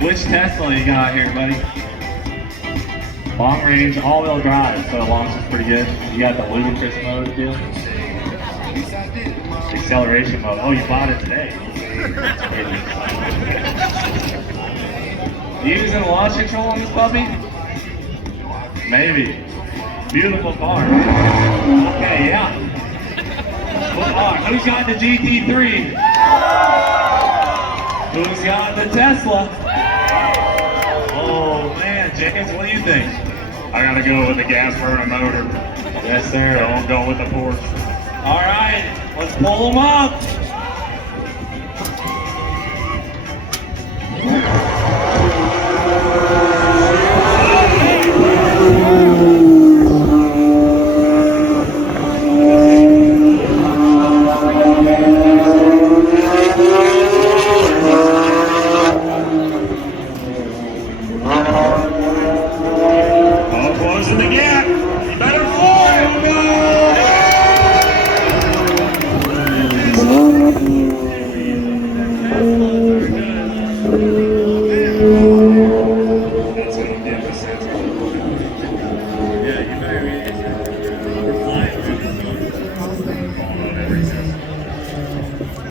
Which Tesla you got here, buddy? Long range, all-wheel drive, so it launches pretty good. You got the ludicrous mode deal. Acceleration mode. Oh, you bought it today. You using launch control on this puppy? Maybe. Beautiful car. Okay, yeah. Who's got the GT3? Who's got the Tesla? Oh man, James, what do you think? I gotta go with the gas burning motor. Yes, sir. Don't go with the Porsche. All right, let's pull them up.